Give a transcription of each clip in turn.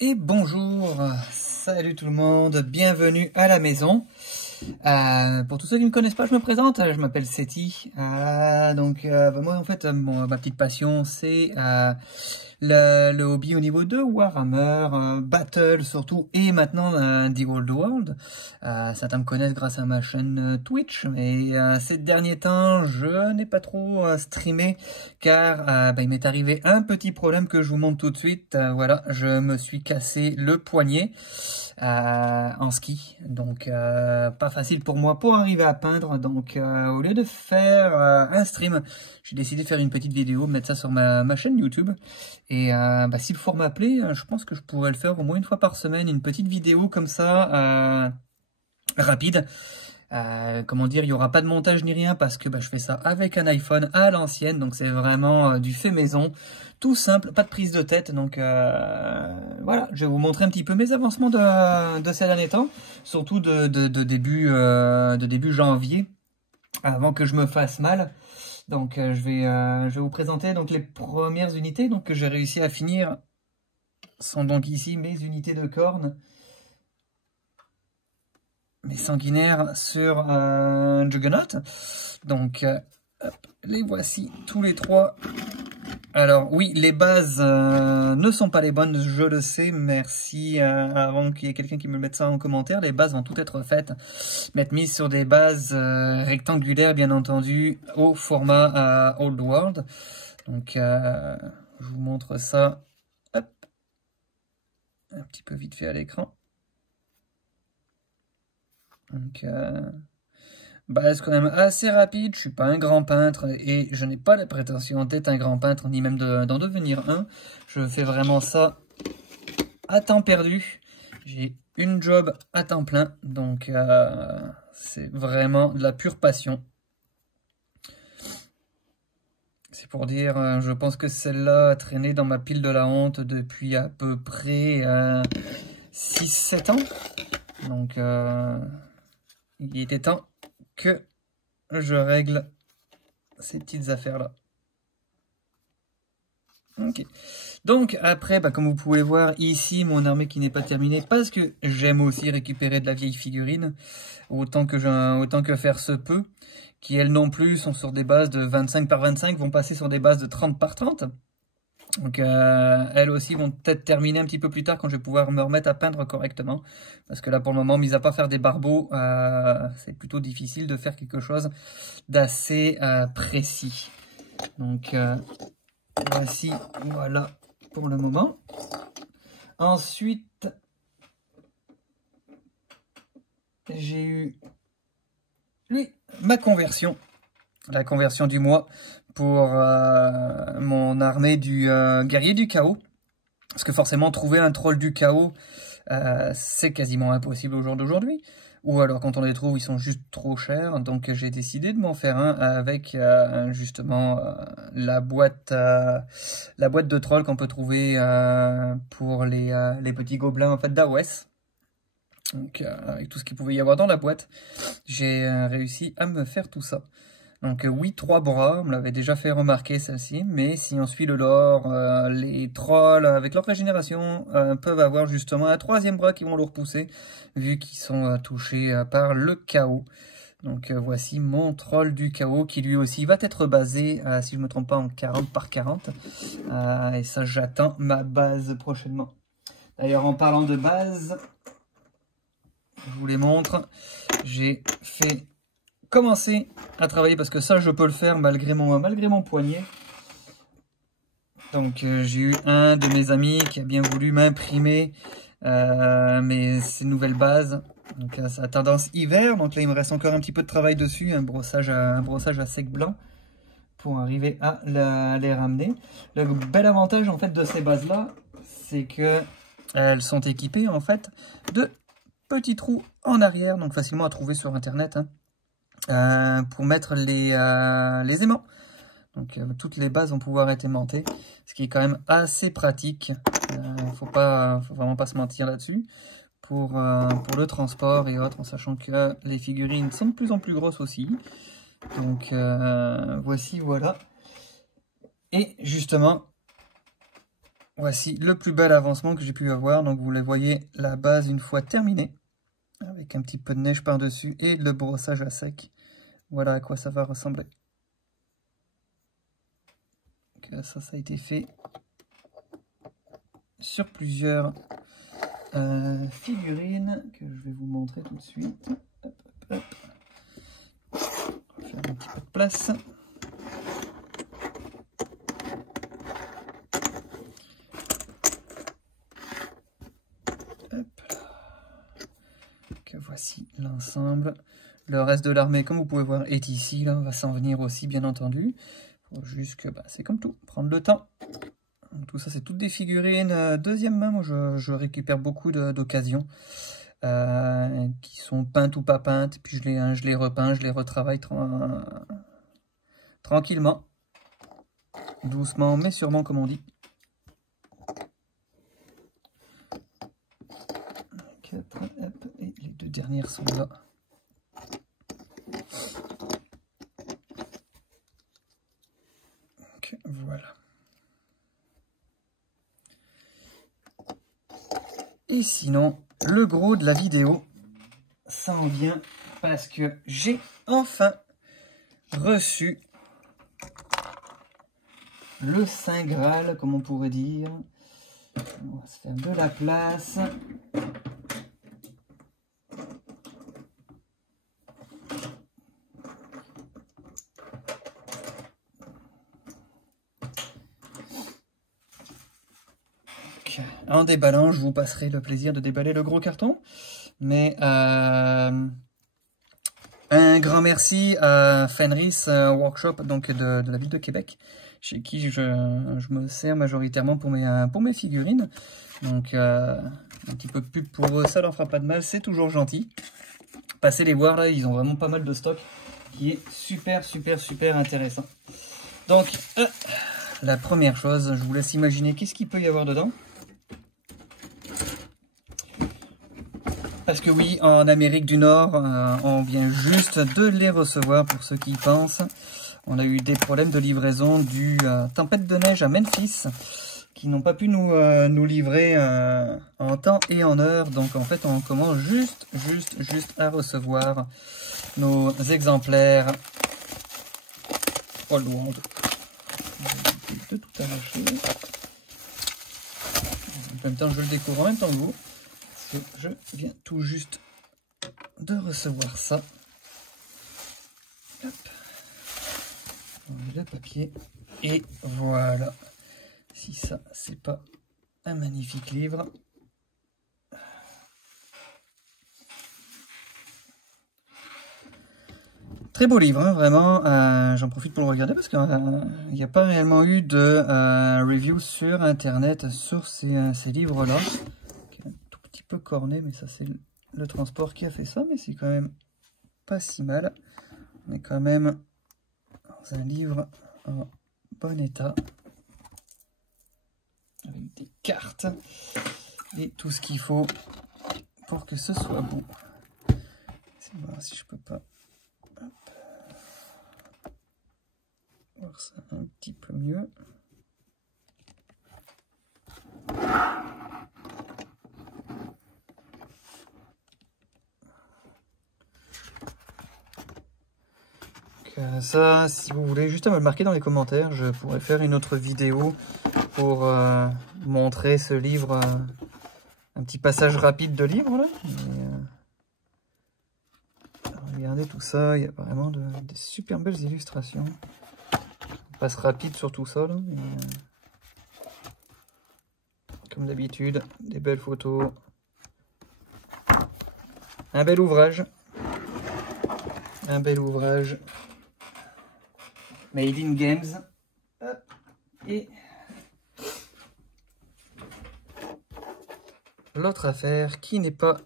Et bonjour, salut tout le monde, bienvenue à la maison. Pour tous ceux qui ne me connaissent pas, je me présente, je m'appelle Seti. Moi en fait, ma petite passion c'est le hobby au niveau de Warhammer, Battle surtout, et maintenant The Old World. Certains me connaissent grâce à ma chaîne Twitch, et ces derniers temps, je n'ai pas trop streamé, car il m'est arrivé un petit problème que je vous montre tout de suite. Voilà, je me suis cassé le poignet en ski, donc pas facile pour moi pour arriver à peindre. Donc au lieu de faire un stream, j'ai décidé de faire une petite vidéo, mettre ça sur ma chaîne YouTube. Et si le format plaît, je pense que je pourrais le faire au moins une fois par semaine, une petite vidéo comme ça, rapide. Comment dire, il n'y aura pas de montage ni rien parce que je fais ça avec un iPhone à l'ancienne, donc c'est vraiment du fait maison, tout simple, pas de prise de tête. Donc voilà, je vais vous montrer un petit peu mes avancements de ces derniers temps, surtout de début janvier, avant que je me fasse mal. Donc je vais vous présenter donc les premières unités donc que j'ai réussi à finir. Sont donc ici mes unités de cornes, mes sanguinaires sur Juggernaut. Donc hop, les voici tous les trois. Alors oui, les bases ne sont pas les bonnes, je le sais, merci. Avant qu'il y ait quelqu'un qui me mette ça en commentaire, les bases vont toutes être faites, mettre mises sur des bases rectangulaires, bien entendu, au format Old World. Donc je vous montre ça, hop, un petit peu vite fait à l'écran. Donc base quand même assez rapide, je suis pas un grand peintre et je n'ai pas la prétention d'être un grand peintre ni même d'en devenir un. Je fais vraiment ça à temps perdu. J'ai une job à temps plein, donc c'est vraiment de la pure passion. C'est pour dire, je pense que celle-là a traîné dans ma pile de la honte depuis à peu près 6-7 ans. Donc il était temps que je règle ces petites affaires-là. Ok. Donc après, comme vous pouvez voir ici, mon armée qui n'est pas terminée, parce que j'aime aussi récupérer de la vieille figurine, autant que faire se peut, qui elles non plus sont sur des bases de 25 par 25, vont passer sur des bases de 30 par 30. Donc elles aussi vont peut-être terminer un petit peu plus tard quand je vais pouvoir me remettre à peindre correctement. Parce que là pour le moment, mis à part faire des barbeaux, c'est plutôt difficile de faire quelque chose d'assez précis. Donc voici, voilà pour le moment. Ensuite, j'ai eu ma conversion. La conversion du mois pour mon armée du guerrier du chaos. Parce que forcément, trouver un troll du chaos, c'est quasiment impossible au jour d'aujourd'hui. Ou alors, quand on les trouve, ils sont juste trop chers. Donc, j'ai décidé de m'en faire un avec justement la boîte de troll qu'on peut trouver pour les petits gobelins en fait, d'AOS. Donc, avec tout ce qu'il pouvait y avoir dans la boîte, j'ai réussi à me faire tout ça. Donc oui, 3 bras, on me l'avait déjà fait remarquer celle-ci, mais si on suit le lore, les trolls avec leur régénération peuvent avoir justement un 3e bras qui vont le repousser, vu qu'ils sont touchés par le chaos. Donc voici mon troll du chaos qui lui aussi va être basé, si je ne me trompe pas, en 40 par 40. Et ça, j'attends ma base prochainement. D'ailleurs, en parlant de base, je vous les montre, j'ai fait commencer à travailler parce que ça je peux le faire malgré mon poignet. Donc j'ai eu un de mes amis qui a bien voulu m'imprimer ces nouvelles bases. Donc ça a tendance hiver, donc là il me reste encore un petit peu de travail dessus, un brossage à sec blanc pour arriver à les ramener. Le bel avantage en fait de ces bases là, c'est que elles sont équipées en fait de petits trous en arrière, donc facilement à trouver sur internet, pour mettre les aimants. Donc toutes les bases vont pouvoir être aimantées, ce qui est quand même assez pratique. Faut vraiment pas se mentir là-dessus pour le transport et autres, en sachant que les figurines sont de plus en plus grosses aussi. Donc voici, voilà. Et justement, voici le plus bel avancement que j'ai pu avoir. Donc vous le voyez, la base une fois terminée, avec un petit peu de neige par-dessus et le brossage à sec. Voilà à quoi ça va ressembler. Donc, ça a été fait sur plusieurs figurines que je vais vous montrer tout de suite. Hop, hop, hop. On va faire un petit peu de place. Voici l'ensemble. Le reste de l'armée, comme vous pouvez voir, est ici. Là, on va s'en venir aussi, bien entendu. Faut juste que, c'est comme tout, prendre le temps. Donc, tout ça, c'est toutes des figurines deuxième main. Moi, je récupère beaucoup d'occasions qui sont peintes ou pas peintes. Puis je les repeins, je les retravaille tranquillement. Doucement, mais sûrement, comme on dit. 4, hop, et les 2 dernières sont là. Donc, voilà. Et sinon, le gros de la vidéo s'en vient parce que j'ai enfin reçu le Saint Graal, comme on pourrait dire. On va se faire de la place. En déballant, je vous passerai le plaisir de déballer le gros carton. Mais un grand merci à Fenris Workshop, donc de la ville de Québec, chez qui je me sers majoritairement pour mes figurines. Donc un petit peu de pub pour eux, ça leur fera pas de mal, c'est toujours gentil. Passez les voir là, ils ont vraiment pas mal de stock qui est super intéressant. Donc la première chose, je vous laisse imaginer qu'est-ce qu'il peut y avoir dedans. Parce que oui, en Amérique du Nord, on vient juste de les recevoir pour ceux qui y pensent. On a eu des problèmes de livraison due à tempête de neige à Memphis, qui n'ont pas pu nous livrer en temps et en heure. Donc en fait, on commence juste à recevoir nos exemplaires. Oh loin de tout arracher. En même temps, je le découvre en même temps que vous. Je viens tout juste de recevoir ça. Hop. Le papier. Et voilà. Si ça, c'est pas un magnifique livre. Très beau livre, hein, vraiment. J'en profite pour le regarder parce qu'il n'y a pas réellement eu de review sur Internet sur ces livres-là. Peu corné, mais ça c'est le transport qui a fait ça, mais c'est quand même pas si mal. On est quand même dans un livre en bon état avec des cartes et tout ce qu'il faut pour que ce soit bon. C'est voir si je peux pas voir ça un petit peu mieux. Ça, si vous voulez juste me le marquer dans les commentaires, je pourrais faire une autre vidéo pour montrer ce livre, un petit passage rapide de livre là. Regardez tout ça, il y a vraiment des super belles illustrations. On passe rapide sur tout ça là. Comme d'habitude, des belles photos. Un bel ouvrage. Un bel ouvrage. Made in Games. Hop. Et l'autre affaire qui n'est pas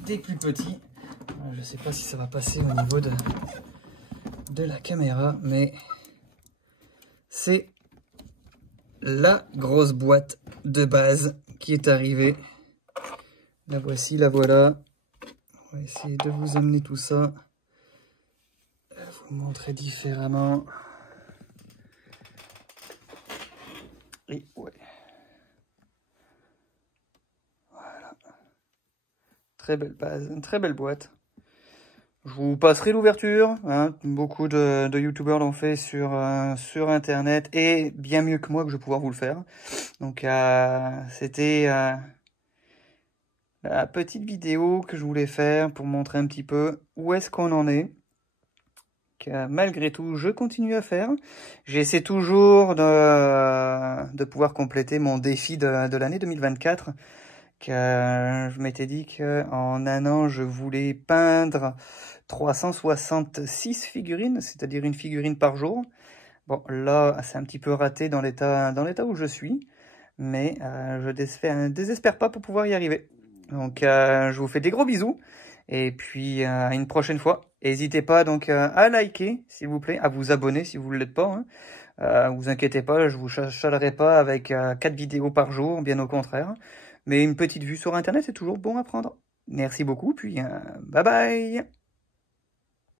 des plus petits. Je ne sais pas si ça va passer au niveau de la caméra, mais c'est la grosse boîte de base qui est arrivée. La voici, la voilà. On va essayer de vous amener tout ça. Vous montrer différemment. Et ouais. Voilà. Très belle base, une très belle boîte. Je vous passerai l'ouverture, hein. Beaucoup de youtubeurs l'ont fait sur internet et bien mieux que moi que je vais pouvoir vous le faire. Donc c'était la petite vidéo que je voulais faire pour montrer un petit peu où est-ce qu'on en est. Malgré tout, je continue à faire. J'essaie toujours de pouvoir compléter mon défi de l'année 2024. Je m'étais dit qu'en un an, je voulais peindre 366 figurines, c'est-à-dire une figurine par jour. Bon, là, c'est un petit peu raté dans l'état où je suis, mais je désespère pas pour pouvoir y arriver. Donc, je vous fais des gros bisous, et puis à une prochaine fois. N'hésitez pas donc à liker, s'il vous plaît, à vous abonner si vous ne l'êtes pas, hein. Vous inquiétez pas, je vous chalerai pas avec 4 vidéos par jour, bien au contraire. Mais une petite vue sur Internet, c'est toujours bon à prendre. Merci beaucoup, puis bye bye!